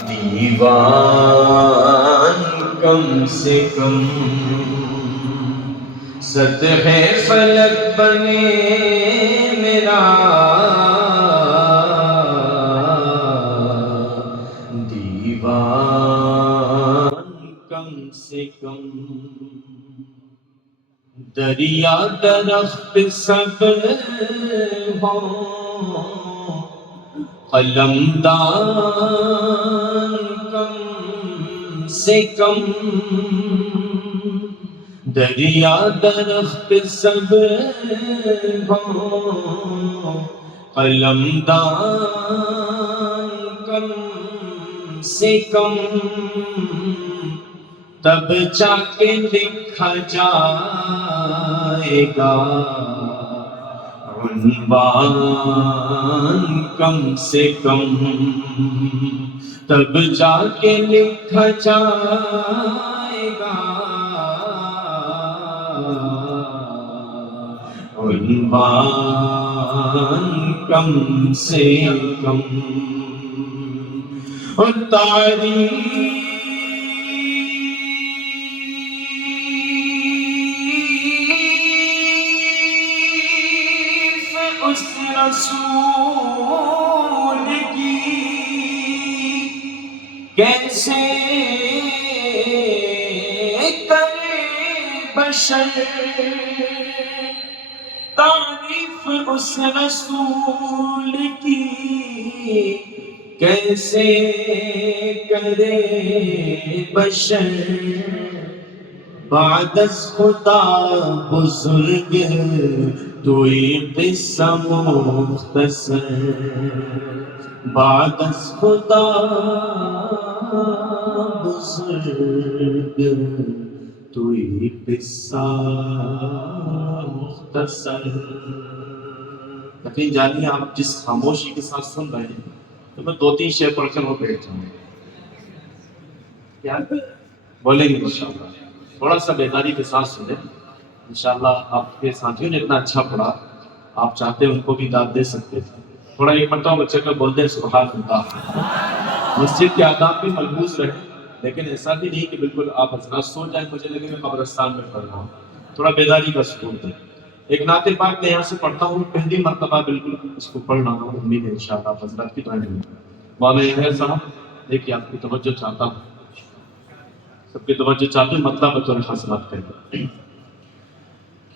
دیوان کم سے کم سطح فلک بنے میرا، دیوان کم سے کم دریا درخت سب ہوں، قلمدان کم سے کم، دریا درخت سب ہوں، قلمدان کم سے کم، تب جا کے لکھا جائے گا عنوان کم سے کم، تب جا کے لکھا جائے گا عنوان کم سے کم۔ اور تعریف اس رسول کی کیسے کرے بشر، تعریف اس رسول کی کیسے کرے بشر، بعد از خدا بزرگ توئی قصہ مختصر، بعد از خدا بزرگ توئی قصہ مختصر۔ یقین جانیے آپ جس خاموشی کے ساتھ سن رہے ہیں تو میں 2-3 شعر پڑھ کر وہ بیٹھ جاؤں گا، کیا بولیں گے انشاءاللہ؟ تھوڑا سا بیداری کے ساتھ سنیں انشاءاللہ۔ آپ کے ساتھیوں نے اتنا اچھا پڑھا، آپ چاہتے ہیں ان کو بھی داد دے سکتے تھے۔ تھوڑا ایک مرتبہ بچے کا بول دیں سبحان اللہ۔ مسجد کے آداب بھی ملحوظ رہے، لیکن ایسا بھی نہیں کہ بالکل آپ حضرات سو جائیں مجھے لگے میں قبرستان میں پڑھ رہا ہوں، تھوڑا بیداری کا سکون دیں۔ ایک نعت پاک میں یہاں سے پڑھتا ہوں، پہلی مرتبہ بالکل اس کو پڑھ رہا ہوں، امید ہے انشاءاللہ آپ حضرات کی دعائیں ملیں۔ مولانا طاہر صاحب دیکھیے آپ کی توجہ چاہتا ہوں، سب کی توجہ چاہتے ہیں، مطلب بطور خاص بات کریں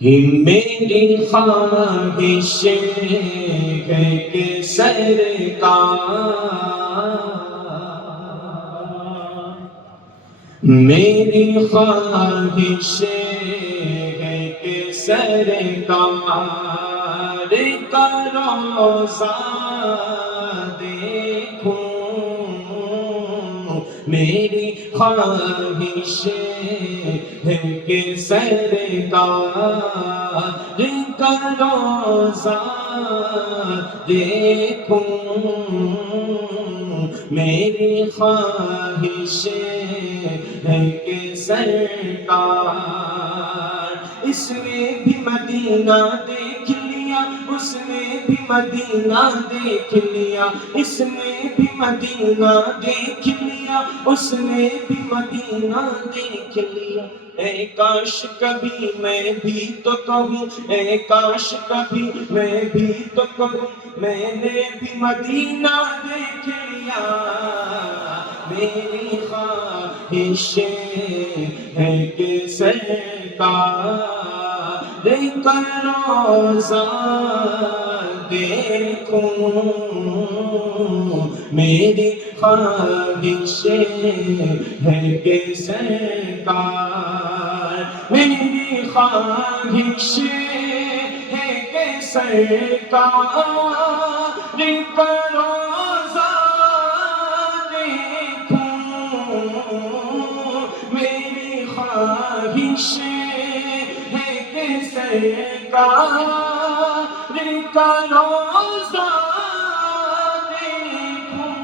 کہ میری خواہش ہے کہ سرکار، میری خواہش ہے کہ سرکار کا روضہ دیکھوں، میری خواہش ہے کہ سرکار کا روضہ دیکھوں، میری خواہش ہے کہ سرکار، اس میں بھی مدینہ دیکھ لیا، اس میں بھی مدینہ دیکھ لیا، اس میں بھی مدینہ دیکھ لیا، اس میں بھی مدینہ دیکھ لیا، اے کاش کبھی میں بھی تو کہوں، اے کاش کبھی میں بھی تو کہوں میں نے بھی مدینہ دیکھ لیا، میری خواہش ہے کہ سرکار کا روضہ دیکھوں، میری خواہش ہے کہ سرکار، میری خواہش ہے کہ سرکار کا روضہ دیکھوں، میری خواہش ہے کہ سرکار کا روضہ دیکھوں،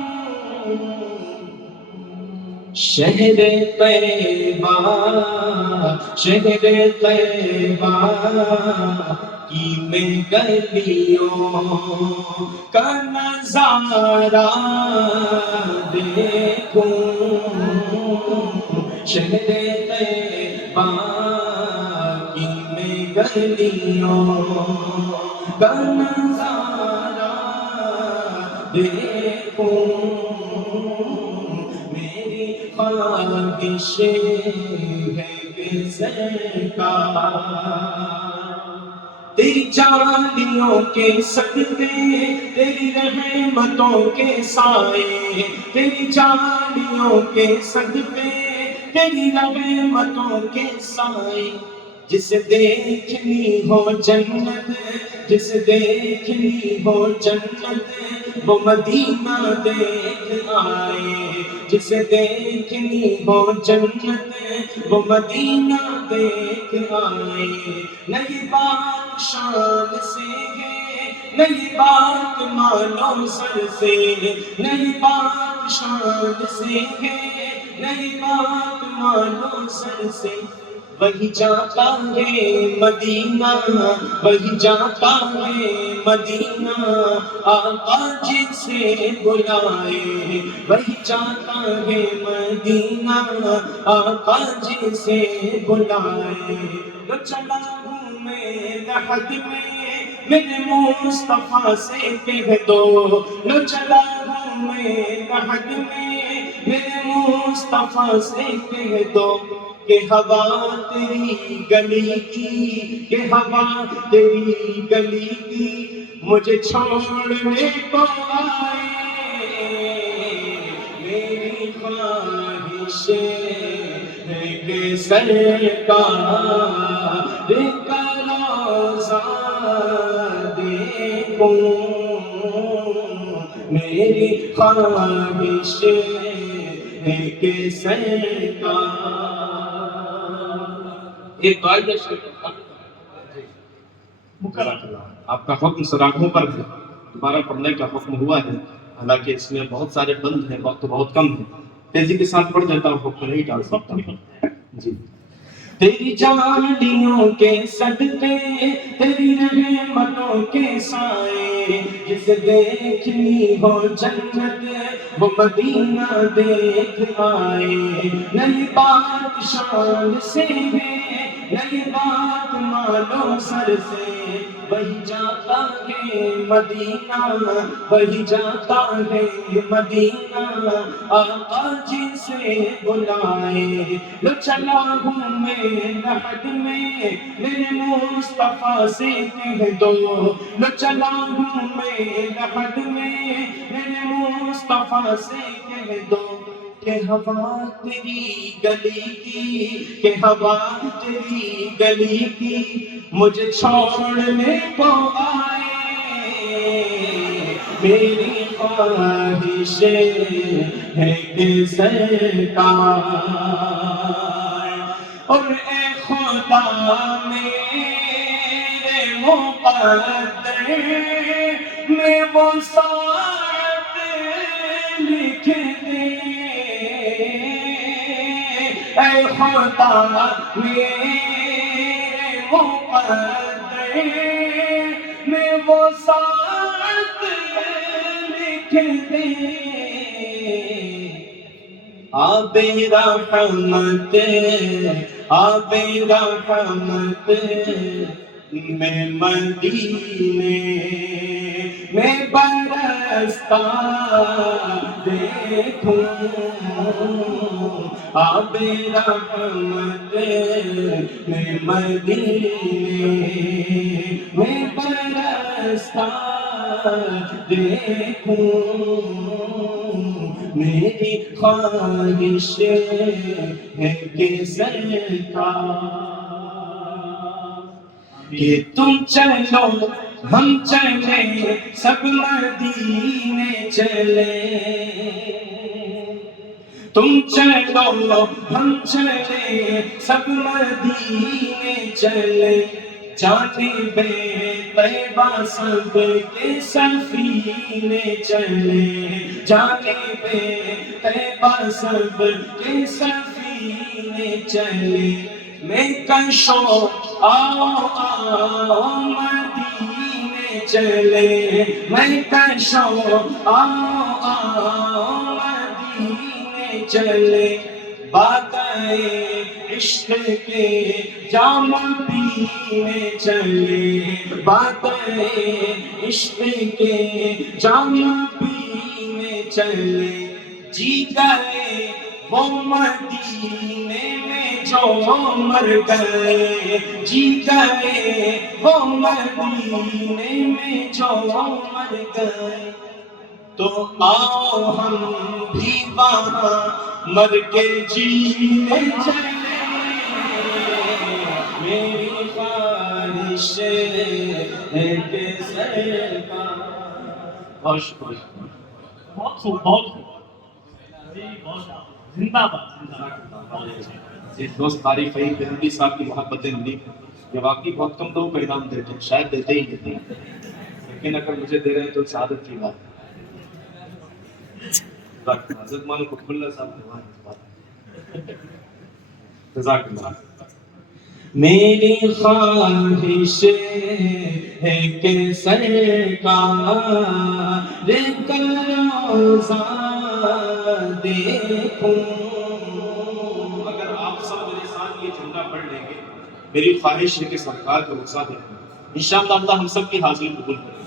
شہر طیبہ، شہر طیبہ کی میں گلیوں کا نظارہ دیکھوں، شہر طیبہ کی میں گلیوں کا نظارہ دیکھوں، میری خواہش ہے کہ سرکار تیری جانیوں کے صدقے، تیری رحمتوں کے سائے، تیری جانیوں کے صدقے، تیری رحمتوں کے سائے، جسے دیکھنی ہو جنت، جسے دیکھنی ہو جنت، وہ مدینہ دیکھ آئے، جسے دیکھنی ہو جنت، وہ مدینہ دیکھ آئے، نہیں بات شان سے ہے، نہیں بات مالو سر سے، نہیں بات شان سے ہے، نہیں بات مالو سر سے، وہی جاتا ہے مدینہ، وہی جاتا ہے مدینہ، آقا جسے بلائے، وہی جاتا ہے مدینہ، آقا جسے بلائے، تو چلا ہوں میں لحد میں میرے مصطفیٰ سے کہہ دو، لو چلا ہوں میں لحد میں میرے مصطفیٰ سے کہہ دو، کہ ہوا تیری گلی کی، کہ ہوا تیری گلی کی مجھے چھوڑنے کو آئے، میری خواہش ہے کہ سرکار کا روضہ دیکھوں، میری خواہش ہے کہ سرکار ایک قاعدہ آپ کا حکم سراغوں پر ہے، دوبارہ پڑھنے کا حکم ہوا ہے، حالانکہ اس میں بہت سارے بند ہیں، وقت بہت کم ہے، تیزی کے ساتھ پڑھ دیتا ہوں، حکم نہیں ڈال سکتا جی۔ تیری جانیوں کے صدقے، تیری رحمتوں کے سائے، جسے دیکھنی ہو جنت، وہ مدینہ دیکھ آئے، نئی بات شان سے ہے، نئی بات مالو سر سے، وہی جاتا ہے مدینہ، وہی جاتا ہے مدینہ، آقا جسے بلائے، لو چلا ہوں میں لحد میں میرے مصطفیٰ سے کہہ دو، لو چلا ہوں میں لحد میں میرے مصطفیٰ سے کہہ دو، کہ ہوا تیری گلی کی، کہ ہوا تیری گلی کی مجھے چھوڑنے کو آئے، میری خواہش ہے کہ سرکار، اور اے خدا میرے مقدر میں وہ ساعت لکھ دے، اے خدا میرے مقدر میں وہ ساعت لکھ دے، آب رحمت، آب رحمت میں مدینے میں برستا دیکھوں، آب رحمت میں مدینے میں برستا دیکھوں، میری خواہش ہے کہ سرکار، کہ تم چلو ہم چلے سب مدینے چلے، تم چلو ہم چلے سب مدینے چلے، جانب طیبہ سب کے سفینے چلے، جانب طیبہ سب کے سفینے چلے، میں کشوں آؤ مدینے چلے میں کشو آؤ مدینے چلے باتیں عشق کے جام پینے چلے باتیں عشق کے جام پینے چلے جی گئے وہ مدینے میں جو مر گئے جی گئے وہ مدینے میں جو مر گئے تو آؤ ہم بھی وہاں مر کے جینے چلے میری خواہش ہے کہ سرکار بہت شکریہ بہت خوب بہت خوب زندہ باد ایک دوست طارق فہیم بریلوی صاحب کی محبتیں ملی یہ واقعی بہت کم لوگوں کو انعام دیتے ہیں شاید دیتے ہی نہیں لیکن اگر مجھے دے رہے ہیں تو سعادت کی بات ہے حضرت مانو قطب اللہ صاحب جزاک اللہ میری خواہش ہے کہ سرکار کا روضہ دیکھوں اگر آپ سب میرے ساتھ یہ جملہ پڑھ لیں گے میری خواہش ہے کہ سرکار کا روضہ دیکھوں انشاءاللہ اللہ ہم سب کی حاضری قبول کرے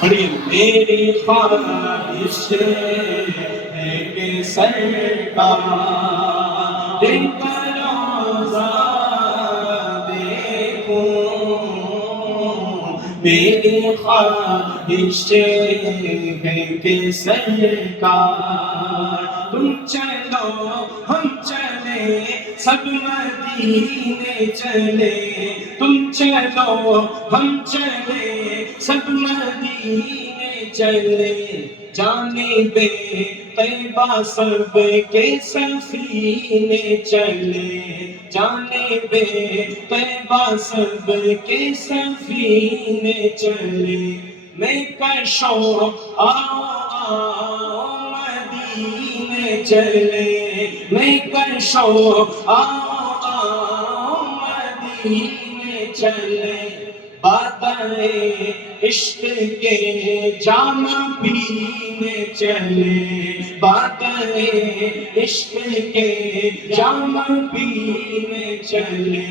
پڑھیے میری خواہش ہے کہ سرکار کا روضہ میری خواہش ہے کہ سرکار تم چلو ہم چلے سب مدینے چلے تم چلو ہم چلے سب مدینے چلے جانب طیبہ سب کے سفینے چلے جانب طیبہ سب کے سفینے چلے میں کشو آؤ مدینے چلے میں کشو آؤ مدینے چلے باتیں عشق کے جام پینے چلے باتیں عشق کے جام پینے چلے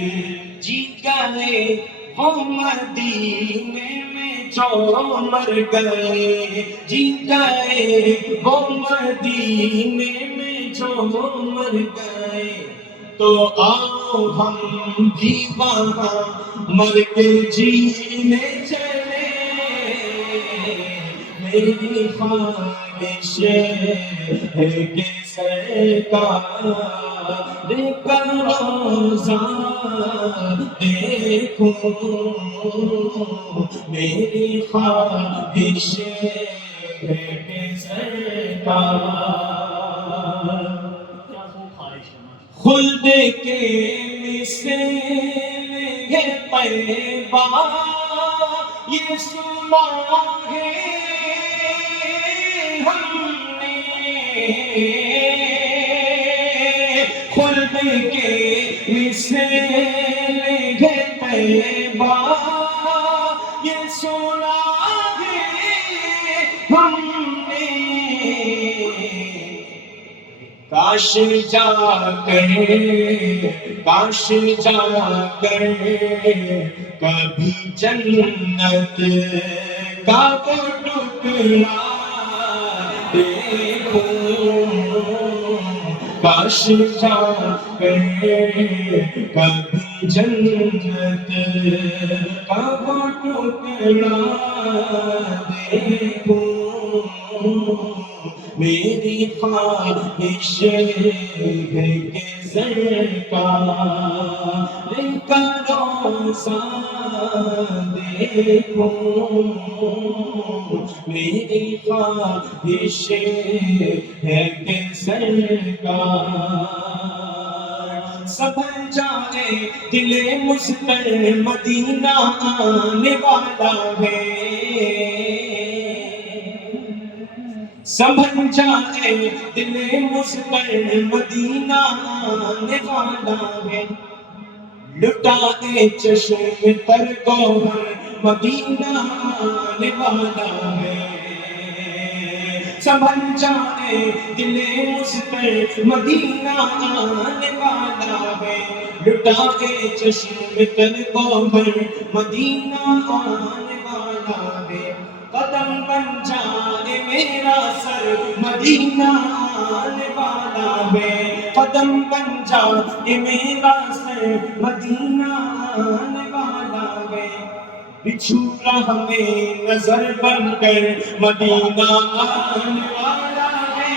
جی گئے وہ مدینے میں جو مر گئے جی گئے وہ مدینے میں جو مر گئے تو آؤ ہم بھی وہاں مر کے جینے چلے میری خواہش ہے کہ سرکار کا روضہ دیکھوں میری خواہش ہے کہ سرکار خلد کے مثل ہے طیبہ یہ سنا ہے ہم نے خلد کے مثل ہے طیبہ یہ سنا ہے ہم نے کاش جا کر کبھی جنت کا وہ ٹکڑا دیکھوں کاش جا کر کبھی جنت کا وہ ٹکڑا دیکھوں میری خواہش ہے کہ سرکار کا روضہ دیکھوں میری خواہش ہے کہ سرکار سبھل جائے دل مجھ مدینہ آنے والا ہے سنبھل جائے دل مجھ پر مدینہ آنے والا ہے لٹائے چشم تر گوہر مدینہ آنے والا ہے سنبھل جائے دل مضطر مدینہ آنے والا ہے لٹائے چشم تر گوہر مدینہ آنے والا ہے قدم بن جائے میرا سر مدینہ آنے والا ہے قدم بن جائے میرا سر مدینہ آنے والا ہے بچھو راہ میں نظر بن کر مدینہ آنے والا ہے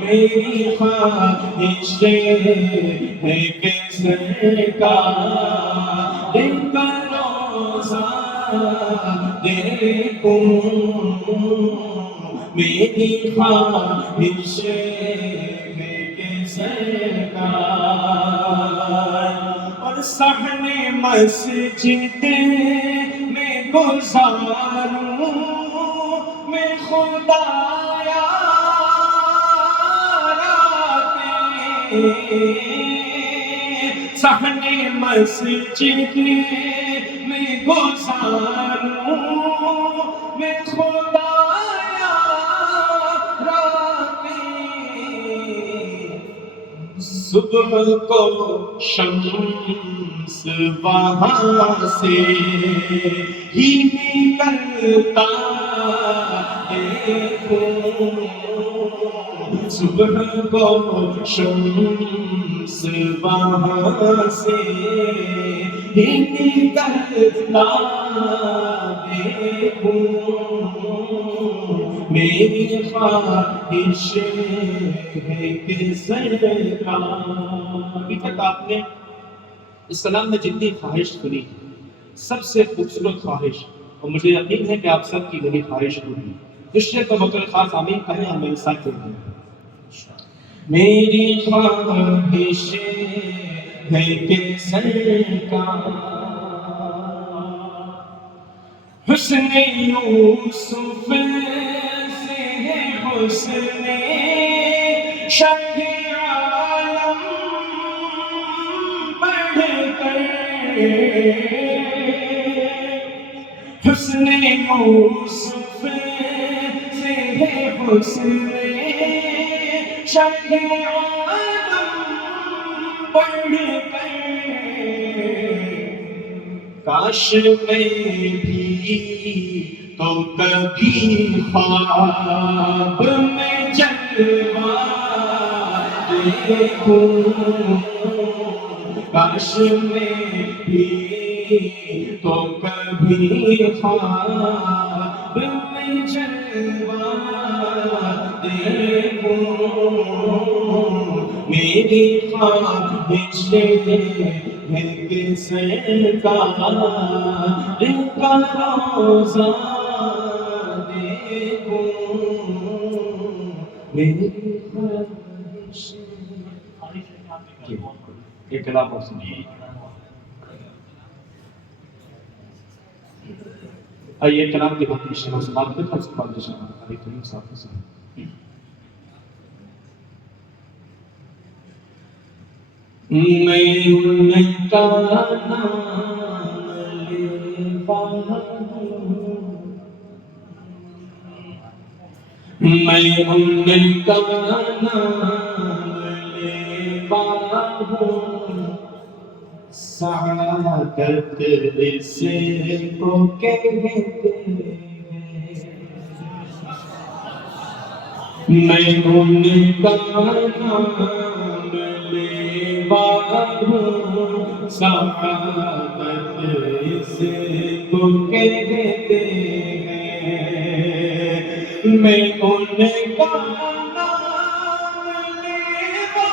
میری خواہش ہے کہ سرکار دن کا روزہ دیکھوں میری خواہش ہے کہ سرکار اور صحن مسجد میں گزاروں میں خدایا صحن مسجد میں گزاروں میں خدایا صبح کو شمس وہاں سے ہی نکلتا دیکھوں صبح کو شمس وہاں سے ہی نکلتا دیکھوں میری خواہش ہے کہ سرکار ابھی تک آپ نے اس کلام میں جتنی خواہش سنی سب سے خوبصورت خواہش اور مجھے یقین ہے کہ آپ سب کی وہی خواہش ہوگی اس شعر کا مطلب خاص آمین کہیں ہم میرے ساتھ چلتے ہیں میری خواہش ہے کہ سرکار حسن یوسف سے حسن شہ عالم بڑھ کر حسن یوسف سے حسن شہ عالم بڑھ کر کاش میں بھی تو کبھی خواب میں جلوہ دیکھوں کاش میں بھی تو کبھی خواب میں جلوہ دیکھوں میری خواہش ہے کہ سرکار کا روزہ دیکھوں میری خواہش ایک کلام اور سنیے آئیے کلام کے بعد شروع سے بات کرتے ہیں اس کے بعد ہمارے کریم صاحب کے ساتھ میں ان کا نام لیتا ہوں میں ان کا نام لیتا ہوں سعادت اس کو کہتے ہیں میں ان کا نام لیتا ہوں سعادت اس کو کہتے ہیں میں ان کا نام لیتا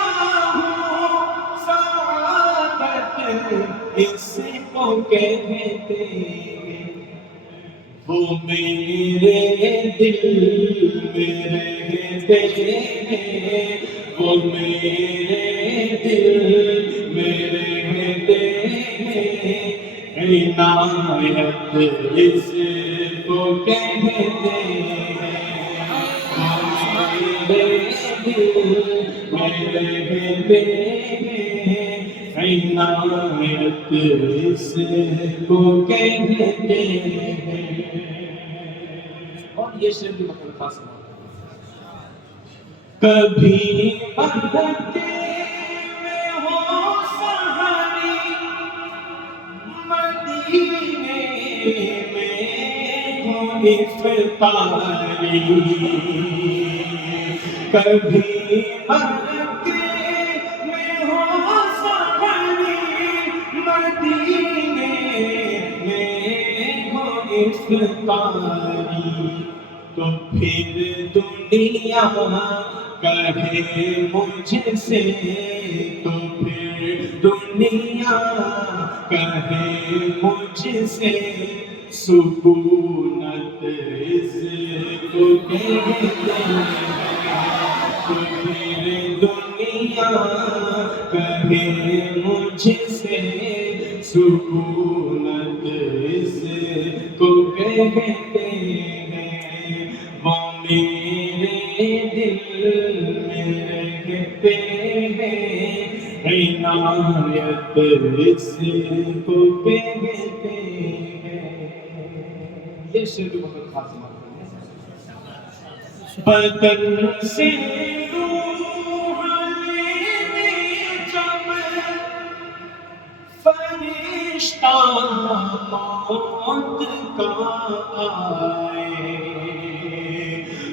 ہوں سعادت اس کو کہتے ہیں وہ میرے دل میں رہتے ہیں وہ میرے دل میں رہتے ہیں عنایت اس کو کہتے ہیں وہ میرے دل میں رہتے ہیں عنایت اس کو کہتے ہیں. اور یہ شعر بھی مطلب خاص ہے. کبھی مدتے میں ہو سہاری مدینے میں ہو افطاری. کبھی مدتے میں ہو سہاری مدینے میں ہو افطاری. تو پھر دنیا کہے مجھ سے تو پھر دنیا کہے مجھ سے سکونت اس کو کہتے ہیں. تو پھر دنیا کہے مجھ سے سکونت اس کو کہتے ہیں. وہ میرے دل میں رہتے ہیں عنایت اس کو کہتے ہیں. یہ شعر بھی بہت خاص بات ہے. بدن سے روح لینے جب فرشتہ موت کا آئے.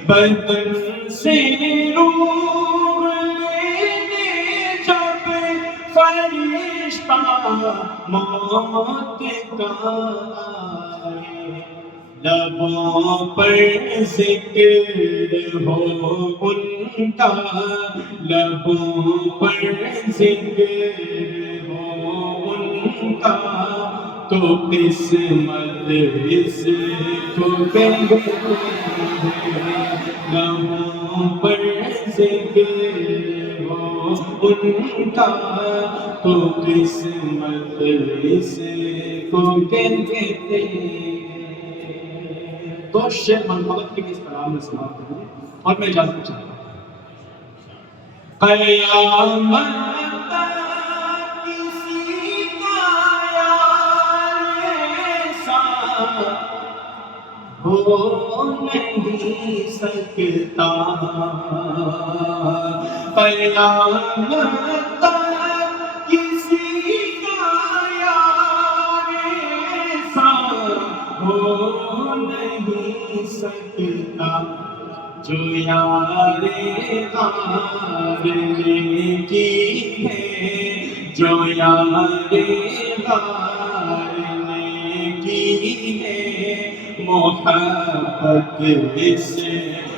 بدن سے روح لینے جب فرشتہ موت کا آئے. لبوں پر ذکر ہو ان کا لبوں پر ذکر ہو ان کا تو قسمت اس کو کہتے ہیں. لبوں پر ذکر ہو ان کا تو قسمت اس کو کہتے ہیں. دو شعر منفرد کی اس کلام میں سماعت کریں اور میں اجازت چاہتا ہوں. قیامت تک کسی کا یار ایسا ہو نہیں سکتا. قیامت تک کسی کا یار ایسا ہو نہیں سکتا جو یار غار نے کی ہے. جو یار غار نے کی ہے محبت اس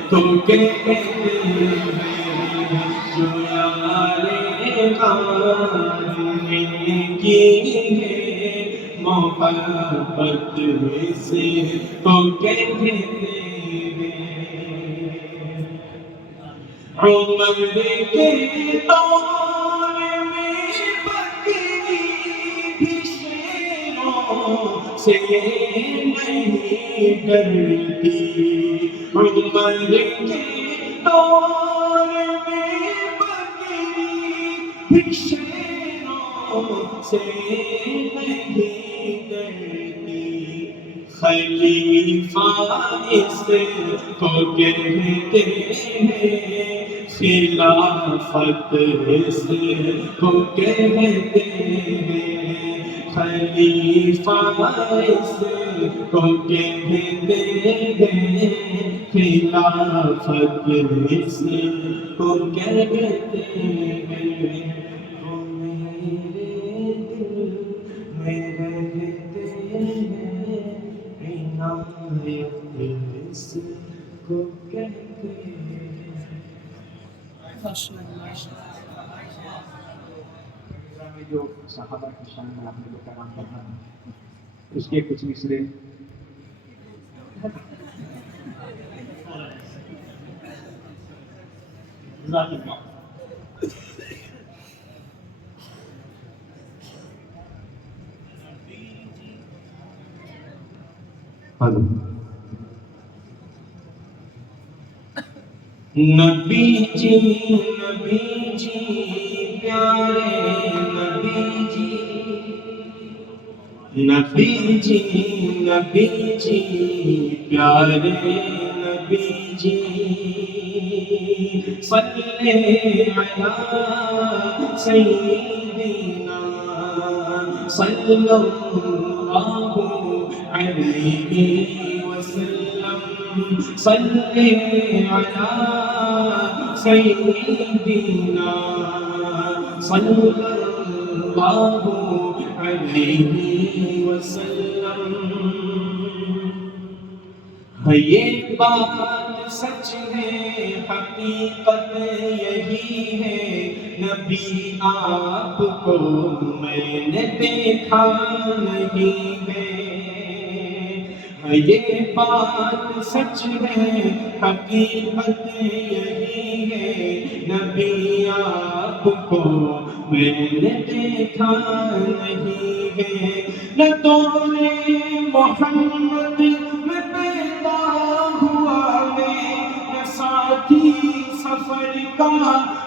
کو کہتے ہیں. جو یار غار نے کی ہے محبت اس کو کہتے ہیں. عمر کے دور میں بکری بھی شیروں سے نہیں ڈرتی. عمر کے دور میں بکری بھی شیروں سے نہیں ڈرتی. خلیفہ اس کو کہتے ہیں. خلافت اس کو کہتے ہیں. خلیفہ اس کو کہتے ہیں. خلافت اس کو کہتے ہیں. وہ میرے دل میں رہتے ہیں عنایت اس کو کہتے ہیں. میں جو صحابہ کی شان میں آپ نے جو کلام پڑھا اس کے کچھ مصرے جزاک اللہ. نبی جی پیارے نبی جی، نبی جی، نبی جی، پیارے نبی جی، صلی علی سیدنا صلی اللہ علیہ وسلم، صلی علی سیدنا صلی اللہ علیہ وسلم۔ ہے یہ بات سچ ہے، حقیقت یہی ہے، نبی آپ کو میں نے دیکھا نہیں ہے۔ ہے یہ بات سچ ہے، حقیقت یہی ہے، نبی آپ کو میں نے دیکھا نہیں ہے۔ نہ دور محمد میں پیدا ہوا میں، نہ ساتھی سفر کا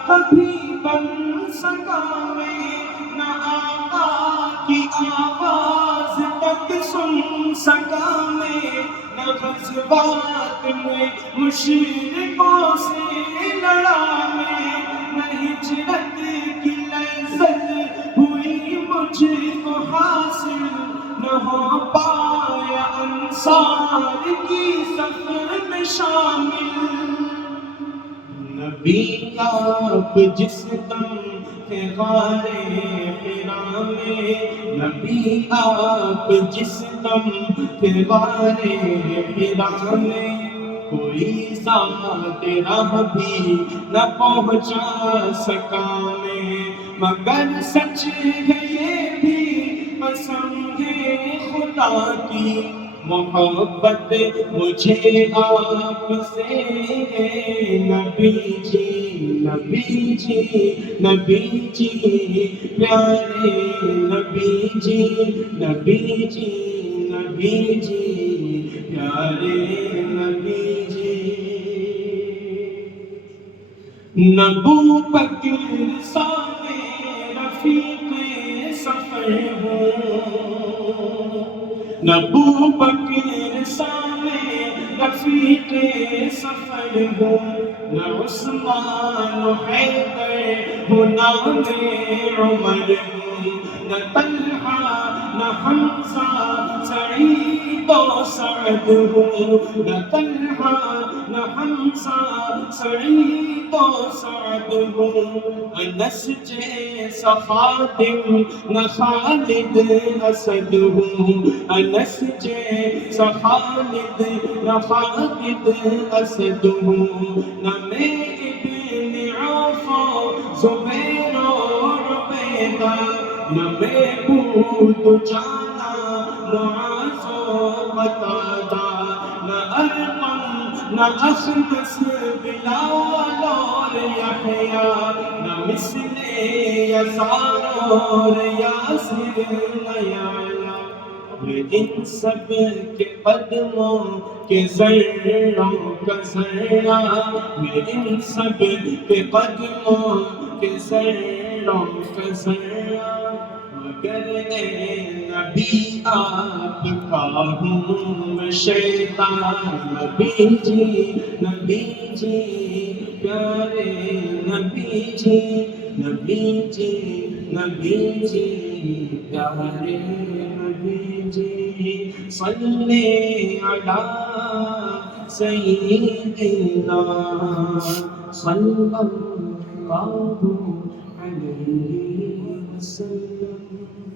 کبھی بن سکا میں، نہ آقا کی آواز تک سن سکا میں، نہ غزوات میں مشرکوں سے لڑا میں، نہ ہجرت کی لذت ہوئی مجھ کو حاصل، نہ ہو پایا انصار کی صف میں شامل۔ نبی آپ جس دم تھے غار حرا میں، نبی آپ جس دم تھے غار حرا میں، کوئی ذات راہ بھی نہ پہنچا سکا میں، مگر سچ ہے یہ بھی قسم ہے خدا کی، محبت مجھے آپ سے ہے نبی جی، نبی جی، نبی جی، پیارے نبی جی، نبی جی، نبی جی، پیارے نبی جی۔ نبو بکر سامے رفیق سفر ہوں، نبو بکر سامے رفیق سفر ہوں، نہ عثمان و حیدر ہوں، نام عمر ہوں، نہ طلحہ نہ حمزہ سعید و سعد ہوں، نہ طلحہ نہ حمزہ سعید و سعد ہوں، انس جیسا خادم نہ خالد اسد ہوں، انس جیسا خالد نہ خالد اسد ہوں، نہ میں ابن عوف و زبیر و عبیدہ، نہ میں بود جانا معاذ و قتادہ، نہ ارقم نہ اخنس بلال اور یحییٰ، نہ مثل یسار اور یاسر نیالا، میں ان سب کے قدموں کے ذروں کا ذرہ، میں ان سب کے قدموں کے ذروں کا ذرہ، مگر اے نبی آپ کا ہوں میں شیطان، نبی جی، نبی جی، پیارے نبی جی، نبی جی، نبی جی، پیارے نبی جی، صلی علی سیدنا صلی اللہ علیہ وسلم۔